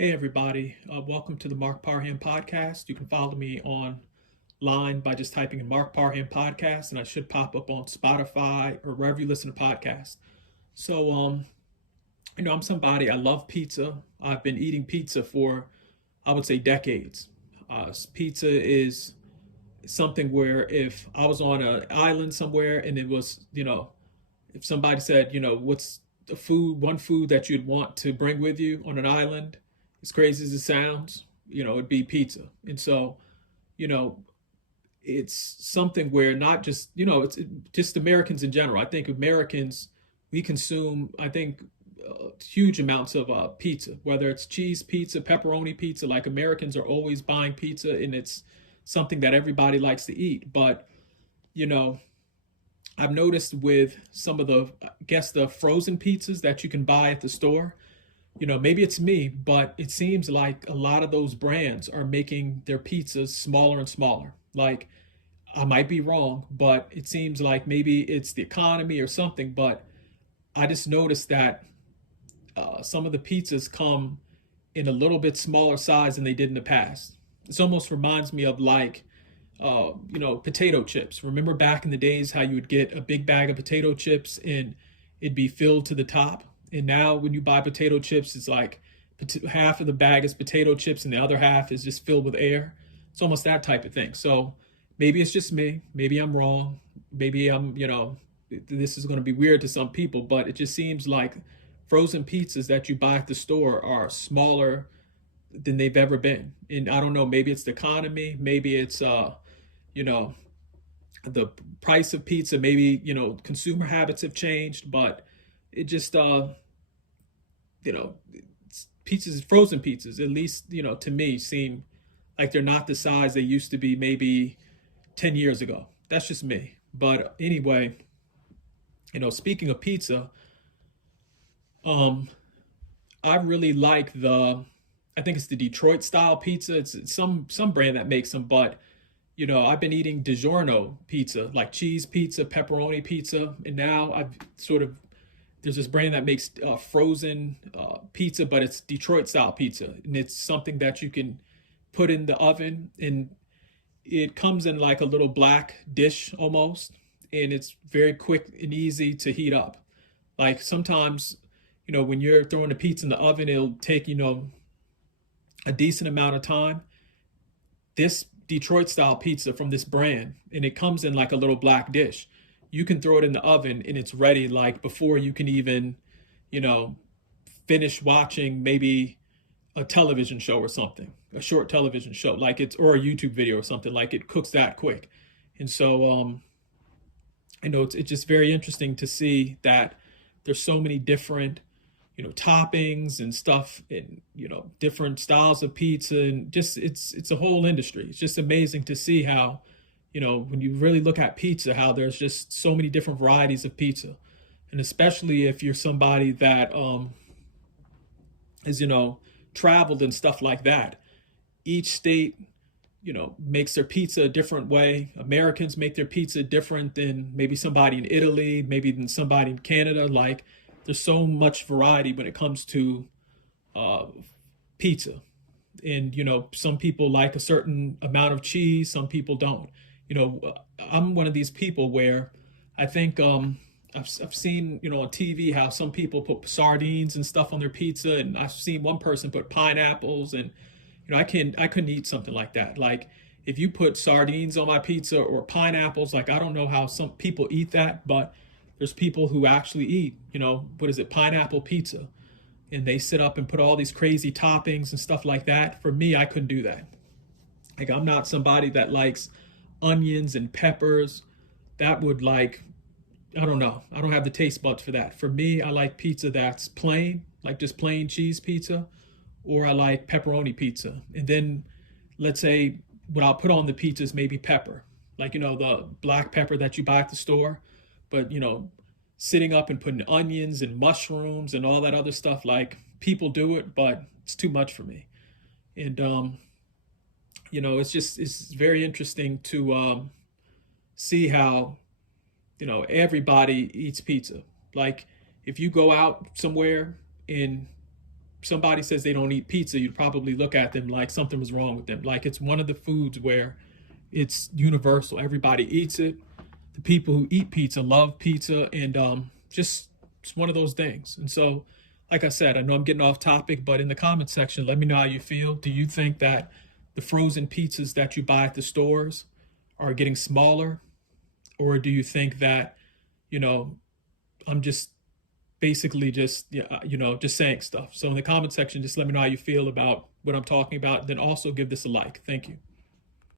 Hey everybody, welcome to the Mark Parham podcast. You can follow me online by just typing in Mark Parham podcast, and I should pop up on Spotify or wherever you listen to podcasts. So, I'm somebody, I love pizza. I've been eating pizza for, I would say, decades. Pizza is something where if I was on an island somewhere and it was, if somebody said, what's one food that you'd want to bring with you on an island, as crazy as it sounds, it'd be pizza. And so, you know, it's something where not just, it's just Americans in general. I think Americans, we consume, I think, huge amounts of pizza, whether it's cheese pizza, pepperoni pizza. Like Americans are always buying pizza, and it's something that everybody likes to eat. But, you know, I've noticed with some of I guess the frozen pizzas that you can buy at the store, maybe it's me, but it seems like a lot of those brands are making their pizzas smaller and smaller. Like, I might be wrong, but it seems like maybe it's the economy or something. But I just noticed that some of the pizzas come in a little bit smaller size than they did in the past. This almost reminds me of like, potato chips. Remember back in the days how you would get a big bag of potato chips and it'd be filled to the top? And now when you buy potato chips, it's like half of the bag is potato chips and the other half is just filled with air. It's almost that type of thing. So maybe it's just me. Maybe I'm wrong. Maybe this is going to be weird to some people, but it just seems like frozen pizzas that you buy at the store are smaller than they've ever been. And I don't know, maybe it's the economy, maybe it's you know, the price of pizza, maybe, consumer habits have changed, but it just you know, pizzas, frozen pizzas, at least, to me, seem like they're not the size they used to be maybe 10 years ago. That's just me. But anyway, speaking of pizza, um, I really like I think it's the Detroit style pizza. It's some brand that makes them, but I've been eating DiGiorno pizza, like cheese pizza, pepperoni pizza, and now I've sort of there's this brand that makes frozen pizza, but it's Detroit style pizza, and it's something that you can put in the oven, and it comes in like a little black dish almost, and it's very quick and easy to heat up. Like sometimes, when you're throwing a pizza in the oven, it'll take a decent amount of time. This Detroit style pizza from this brand, and it comes in like a little black dish. You can throw it in the oven and it's ready like before you can even, you know, finish watching maybe a television show or something, a short television show, like it's or a YouTube video or something, like it cooks that quick. And so it's just very interesting to see that there's so many different toppings and stuff and different styles of pizza, and just it's a whole industry. It's just amazing to see how when you really look at pizza, how there's just so many different varieties of pizza. And especially if you're somebody that has traveled and stuff like that, each state makes their pizza a different way. Americans make their pizza different than maybe somebody in Italy, maybe than somebody in Canada. Like, there's so much variety when it comes to uh, pizza. And some people like a certain amount of cheese, some people don't. I'm one of these people where I think I've seen on TV how some people put sardines and stuff on their pizza, and I've seen one person put pineapples, and I couldn't eat something like that. Like, if you put sardines on my pizza or pineapples, like, I don't know how some people eat that, but there's people who actually eat, what is it, pineapple pizza, and they sit up and put all these crazy toppings and stuff like that. For me, I couldn't do that. Like, I'm not somebody that likes onions and peppers. That would, like, I don't know. I don't have the taste buds for that. For me, I like pizza that's plain, like just plain cheese pizza, or I like pepperoni pizza. And then let's say what I'll put on the pizza is maybe pepper, like the black pepper that you buy at the store. But sitting up and putting onions and mushrooms and all that other stuff, like, people do it, but it's too much for me. And it's very interesting to see how everybody eats pizza. Like, if you go out somewhere and somebody says they don't eat pizza, you'd probably look at them like something was wrong with them. Like it's one of the foods where it's universal. Everybody eats it. The people who eat pizza love pizza, and just it's one of those things. And so, like I said, I know I'm getting off topic, but in the comment section, let me know how you feel. Do you think that the frozen pizzas that you buy at the stores are getting smaller, or do you think that, you know, I'm just basically just, yeah, just saying stuff? So in the comment section, just let me know how you feel about what I'm talking about. Then also give this a like. Thank you.